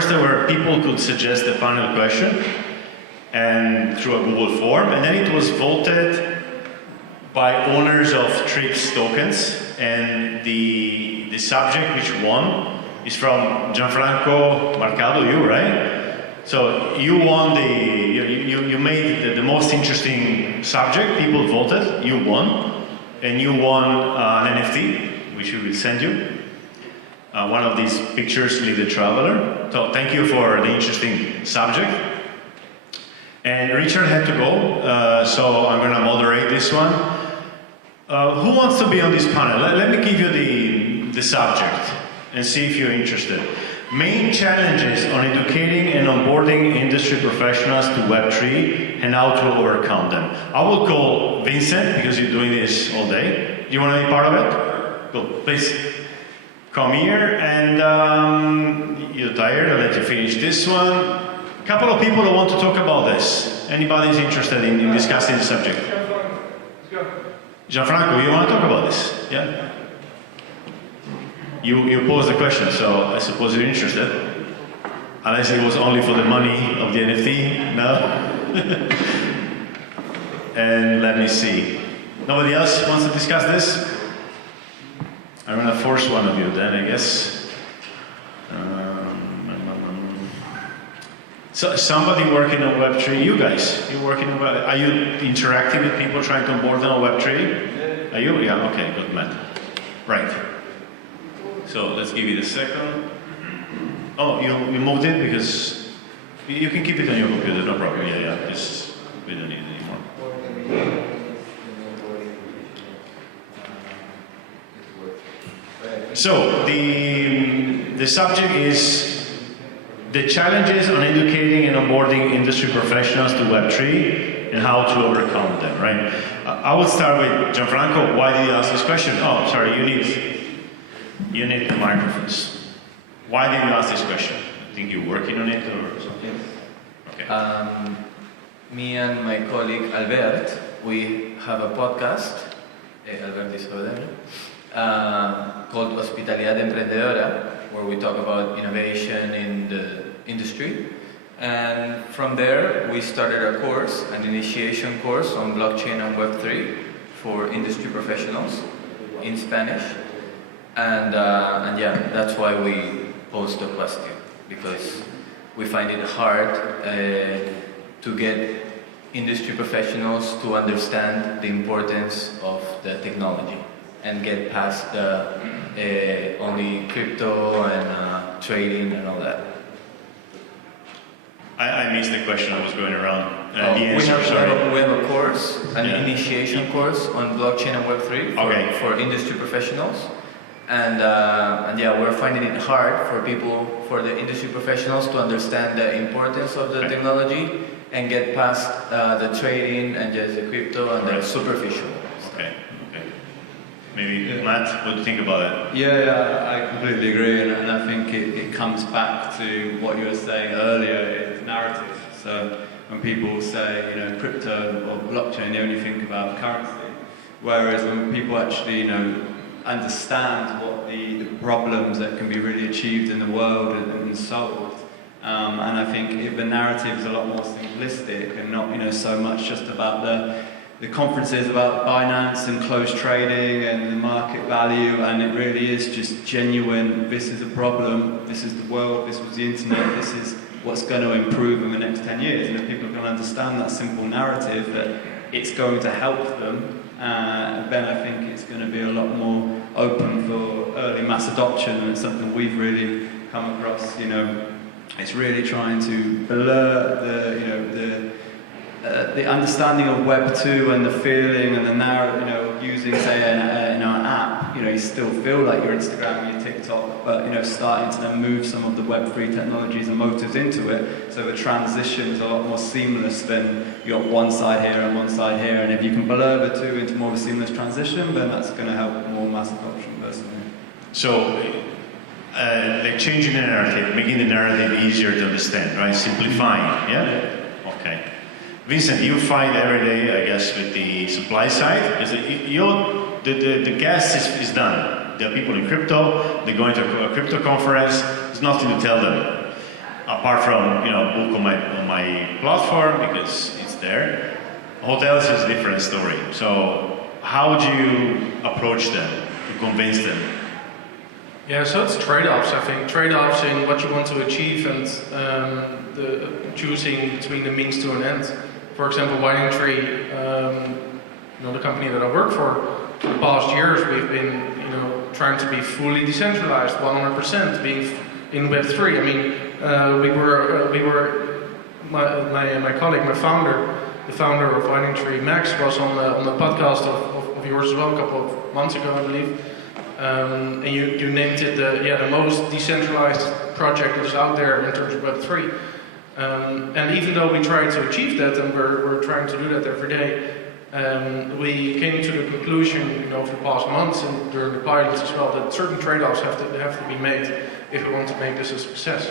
first there were people could suggest a panel question and through a Google form, and then it was voted by owners of Trips tokens, and the subject which won is from Franco Mercado, you, right? So you won you made the most interesting subject, people voted, you won, and you won an NFT, which we will send you. One of these pictures, Lead the Traveler. So thank you for the interesting subject. And Richard had to go, so I'm going to moderate this one. Who wants to be on this panel? Let me give you the subject and see if you're interested. Main challenges on educating and onboarding industry professionals to Web3 and how to overcome them. I will call Vincent because you're doing this all day. Do you want to be part of it? Cool, please. Come here, and you're tired, I'll let you finish this one. A couple of people who want to talk about this. Anybody's interested in discussing the subject? Gianfranco, you want to talk about this? Yeah? You posed the question, so I suppose you're interested. Unless it was only for the money of the NFT, no? And let me see. Nobody else wants to discuss this? I'm going to force one of you then, I guess. So somebody working on Web3, you guys, you're working on Web3. Are you interacting with people trying to onboard them on Web3? Are you? Yeah, okay, good, Matt. Right. So let's give it a second. Oh, you moved it because you can keep it on your computer, no problem. Yeah, just we don't need it anymore. So the subject is the challenges on educating and onboarding industry professionals to Web3 and how to overcome them, right? I would start with Gianfranco. Why did you ask this question? Oh, sorry, you need the microphones. Why did you ask this question? I think you're working on it or something? Okay. Me and my colleague Albert, we have a podcast. Albert is over there. Called Hospitalidad Enprendedora, where we talk about innovation in the industry. And from there, we started a course, an initiation course on blockchain and Web3 for industry professionals in Spanish. And yeah, that's why we posed the question, because we find it hard to get industry professionals to understand the importance of the technology and get past the only crypto and trading and all that. I missed the question I was going around. The answer, sorry. We have a course, an initiation course on blockchain and Web3 for industry professionals. And yeah, we're finding it hard for the industry professionals to understand the importance of the technology and get past the trading and just the crypto and the superficial. Okay. Maybe Matt, what do you think about it? Yeah, I completely agree, and I think it comes back to what you were saying earlier, is narrative. So when people say, crypto or blockchain, they only think about currency. Whereas when people actually, understand what the problems that can be really achieved in the world and solved, and I think if the narrative is a lot more simplistic and not, so much just about the conferences about Binance and closed trading and the market value, and it really is just genuine, this is a problem, this is the world, this was the internet, this is what's going to improve in the next 10 years. And if people can understand that simple narrative, that it's going to help them, then I think it's going to be a lot more open for early mass adoption, and it's something we've really come across. It's really trying to blur the understanding of Web 2 and the feeling and the narrative, using say an app, you still feel like your Instagram and your TikTok, but starting to then move some of the Web 3 technologies and motives into it, so the transition is a lot more seamless than you got one side here and one side here, and if you can blur the two into more of a seamless transition, then that's going to help more mass adoption personally. So, like changing the narrative, making the narrative easier to understand, right? Simplifying, yeah? Okay. Vincent, you fight every day, I guess, with the supply side, because the gas is done. There are people in crypto, they're going to a crypto conference, there's nothing to tell them. apart from book on my platform because it's there. Hotels is a different story. So how do you approach them to convince them? Yeah, so it's trade-offs. I think trade-offs in what you want to achieve and the choosing between the means to an end. For example, Winding Tree, the company that I work for the past years, we've been trying to be fully decentralized, 100%, being in Web3. I mean, we were my colleague, my founder, the founder of Winding Tree, Max, was on the podcast of yours as well a couple of months ago, I believe. And you named it the most decentralized project that's out there in terms of Web3. And even though we try to achieve that, and we're trying to do that every day, we came to the conclusion, over the past months and during the pilots as well, that certain trade-offs have to be made if we want to make this a success.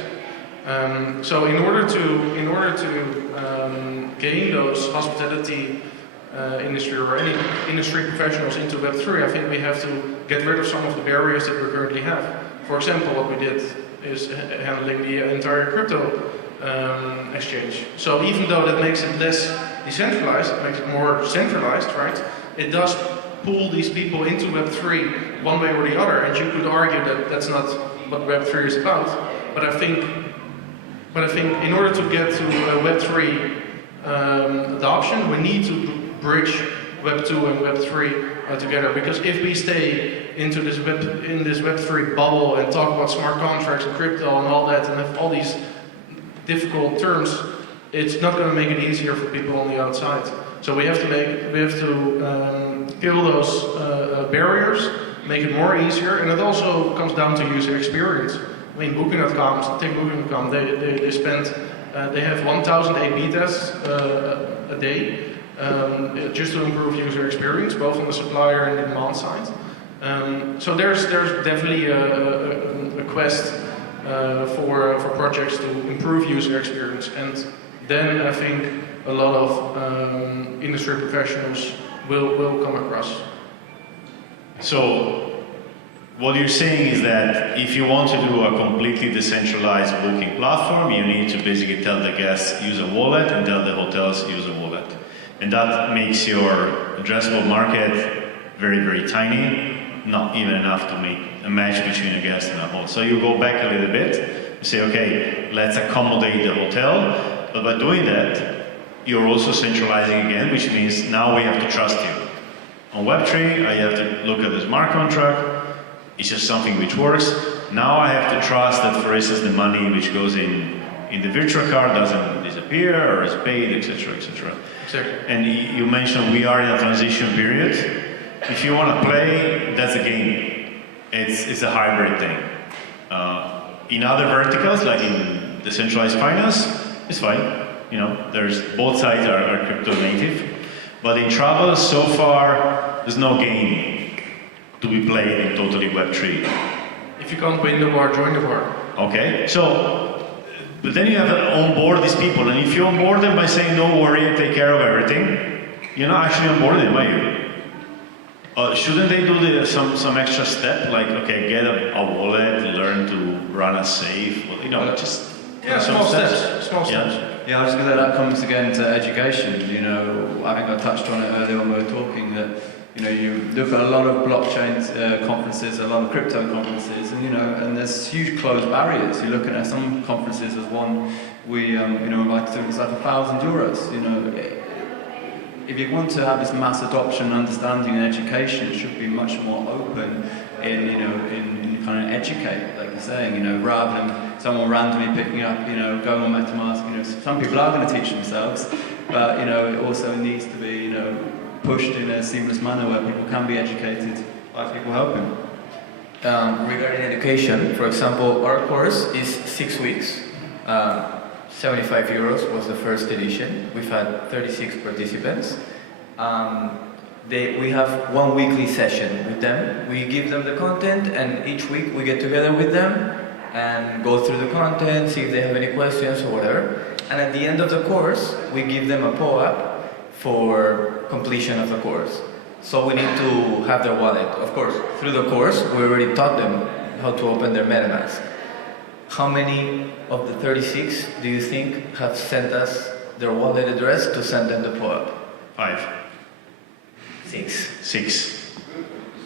So in order to gain those hospitality industry or any industry professionals into Web3, I think we have to get rid of some of the barriers that we currently have. For example, what we did is handling the entire crypto exchange. So even though that makes it less decentralized, it makes it more centralized, right? It does pull these people into Web3 one way or the other, and you could argue that that's not what Web3 is about. But I think in order to get to Web3 adoption, we need to bridge Web 2 and Web 3 together. Because if we stay into this Web3 bubble and talk about smart contracts and crypto and all that, and have all these difficult terms, it's not going to make it easier for people on the outside. So we have to kill those barriers, make it more easier, and it also comes down to user experience. I mean, Booking.com, take Booking.com, they have 1,000 A/B tests a day. Just to improve user experience, both on the supplier and the demand side. So there's definitely a quest for projects to improve user experience, and then I think a lot of industry professionals will come across. So what you're saying is that if you want to do a completely decentralized booking platform, you need to basically tell the guests use a wallet and tell the hotels use a wallet. And that makes your addressable market very, very tiny, not even enough to make a match between a guest and a hotel. So you go back a little bit, you say, okay, let's accommodate the hotel, but by doing that, you're also centralizing again, which means now we have to trust you. On Web3, I have to look at the smart contract, it's just something which works. Now I have to trust that, for instance, the money which goes in the virtual card doesn't disappear or is paid, etc., etc. Exactly. And you mentioned we are in a transition period. If you want to play, that's a game. It's a hybrid thing. In other verticals, like in decentralized finance, it's fine. There's both sides are crypto native. But in travel, so far, there's no game to be played in totally Web3. If you can't win the war, join the war. Okay, but then you have to onboard these people, and if you onboard them by saying, don't worry, I take care of everything, you're not actually onboarding them, are you? Shouldn't they do some extra step, like, okay, get a wallet, learn to run a safe, just... small steps. Yeah, I was going to say that comes again to education. I think I touched on it earlier when we were talking that, you look at a lot of blockchain conferences, a lot of crypto conferences, and there's huge closed barriers. You're looking at some conferences, as one we, like to, it's like €1,000. If you want to have this mass adoption, understanding, and education, it should be much more open in kind of educate, like you're saying, rather than someone randomly picking up, going on MetaMask. Some people are going to teach themselves, but it also needs to be, pushed in a seamless manner where people can be educated by people helping. Regarding education, for example, our course is 6 weeks. 75 euros was the first edition. We've had 36 participants. We have one weekly session with them. We give them the content, and each week we get together with them and go through the content, see if they have any questions or whatever. And at the end of the course, we give them a POAP for completion of the course. So we need to have their wallet. Of course, through the course, we already taught them how to open their MetaMask. how many of the 36 do you think have sent us their wallet address to send them the product? 5. 6. 6.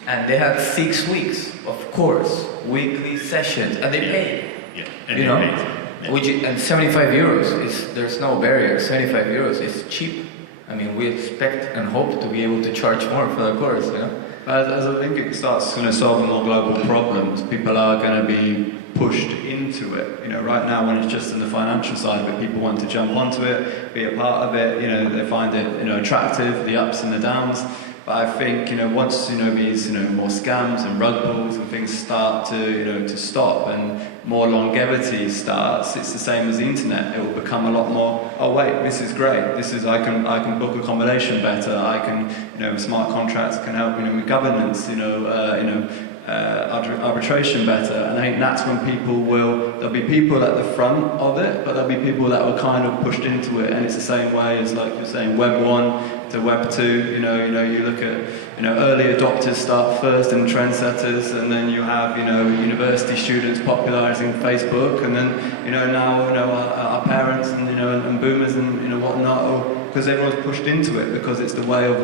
And they had 6 weeks, of course, weekly sessions, and they paid. Yeah, and you they know, paid. Yeah. which and 75 euros is there's no barrier. 75 euros is cheap. I mean, we expect and hope to be able to charge more for the course, you know. As I think it starts solving more global problems, people are going to be pushed into it. You know, right now when it's just in the financial side of it, people want to jump onto it, be a part of it. You know, they find it, you know, attractive, the ups and the downs. But I think, you know, once, you know, these, you know, more scams and rug pulls and things start to, you know, to stop and more longevity starts, it's the same as the internet. It will become a lot more, oh wait, this is great. This is, I can book accommodation better. I can, you know, smart contracts can help, you know, with governance, arbitration better. And I think that's when there'll be people at the front of it, but there'll be people that were kind of pushed into it. And it's the same way as, like you're saying, Web 1 to Web 2, you look at, early adopters start first and trendsetters, and then you have, university students popularizing Facebook, and then, now, our parents and, and boomers and, whatnot, because everyone's pushed into it, because it's the way of,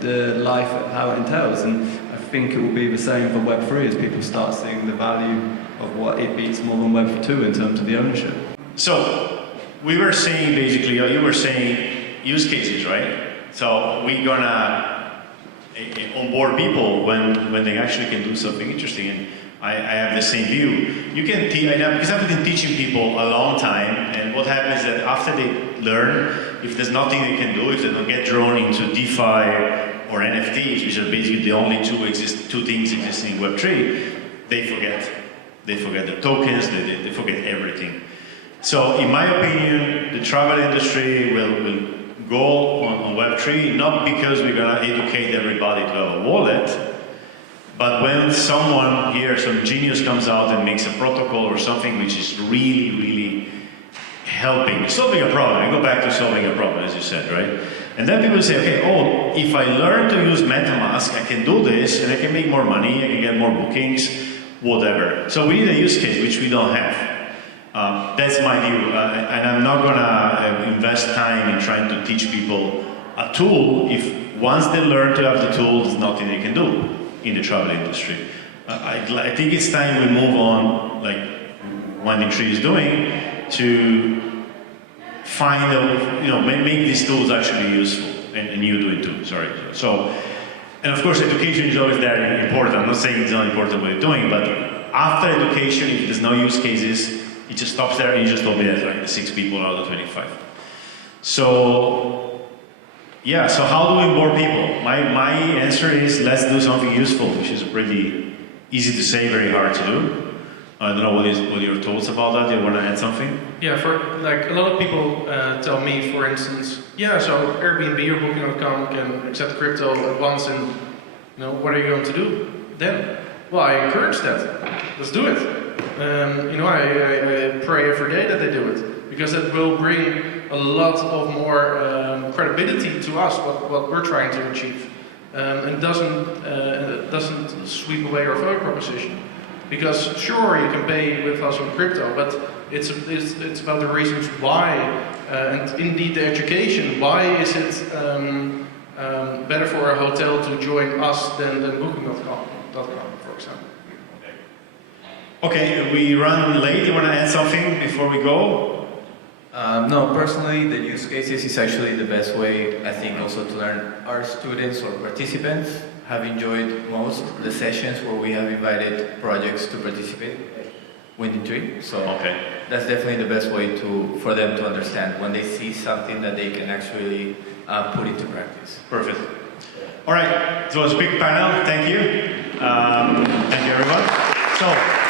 the life, how it entails. And I think it will be the same for Web 3 as people start seeing the value of what it beats more than Web 2 in terms of the ownership. So, we were saying basically, you were saying use cases, right? So we're gonna onboard people when they actually can do something interesting, and I have the same view. You can because I've been teaching people a long time, and what happens is that after they learn, if there's nothing they can do, if they don't get drawn into DeFi or NFTs, which are basically the only two things existing in Web3, they forget. They forget the tokens, they forget everything. So in my opinion, the travel industry will go on Web3, not because we're going to educate everybody to have a wallet, but when someone here, some genius comes out and makes a protocol or something which is really, really helping, solving a problem. I go back to solving a problem, as you said, right? And then people say, okay, if I learn to use MetaMask, I can do this, and I can make more money, I can get more bookings, whatever. So we need a use case, which we don't have. That's my view, and I'm not going to invest time in trying to teach people a tool if once they learn to have the tool, there's nothing they can do in the travel industry. I think it's time we move on, like Web3 is doing, to find make these tools actually useful, and you do it too. Sorry. So, and of course, education is always there important. I'm not saying it's not important what you're doing, but after education, if there's no use cases, it just stops there, and you just told me that, like 6 people out of 25. So, yeah, so how do we onboard people? My answer is, let's do something useful, which is pretty easy to say, very hard to do. I don't know what are your thoughts about that. You want to add something? Yeah, for like a lot of people tell me, for instance, yeah, so Airbnb or Booking.com can accept crypto at once, and what are you going to do then? Well, I encourage that. Let's do it. I pray every day that they do it, because it will bring a lot of more credibility to us, what we're trying to achieve, and doesn't sweep away our value proposition. Because sure, you can pay with us on crypto, but it's about the reasons why, and indeed the education. Why is it better for a hotel to join us than Booking.com, for example? Okay, we run late. You want to add something before we go? No, personally, the use cases is actually the best way, I think, also to learn. Our students or participants have enjoyed most the sessions where we have invited projects to participate, Web3. So that's definitely the best way for them to understand when they see something that they can actually put into practice. Perfect. All right, so it was a quick panel. Thank you. Thank you, everyone. So.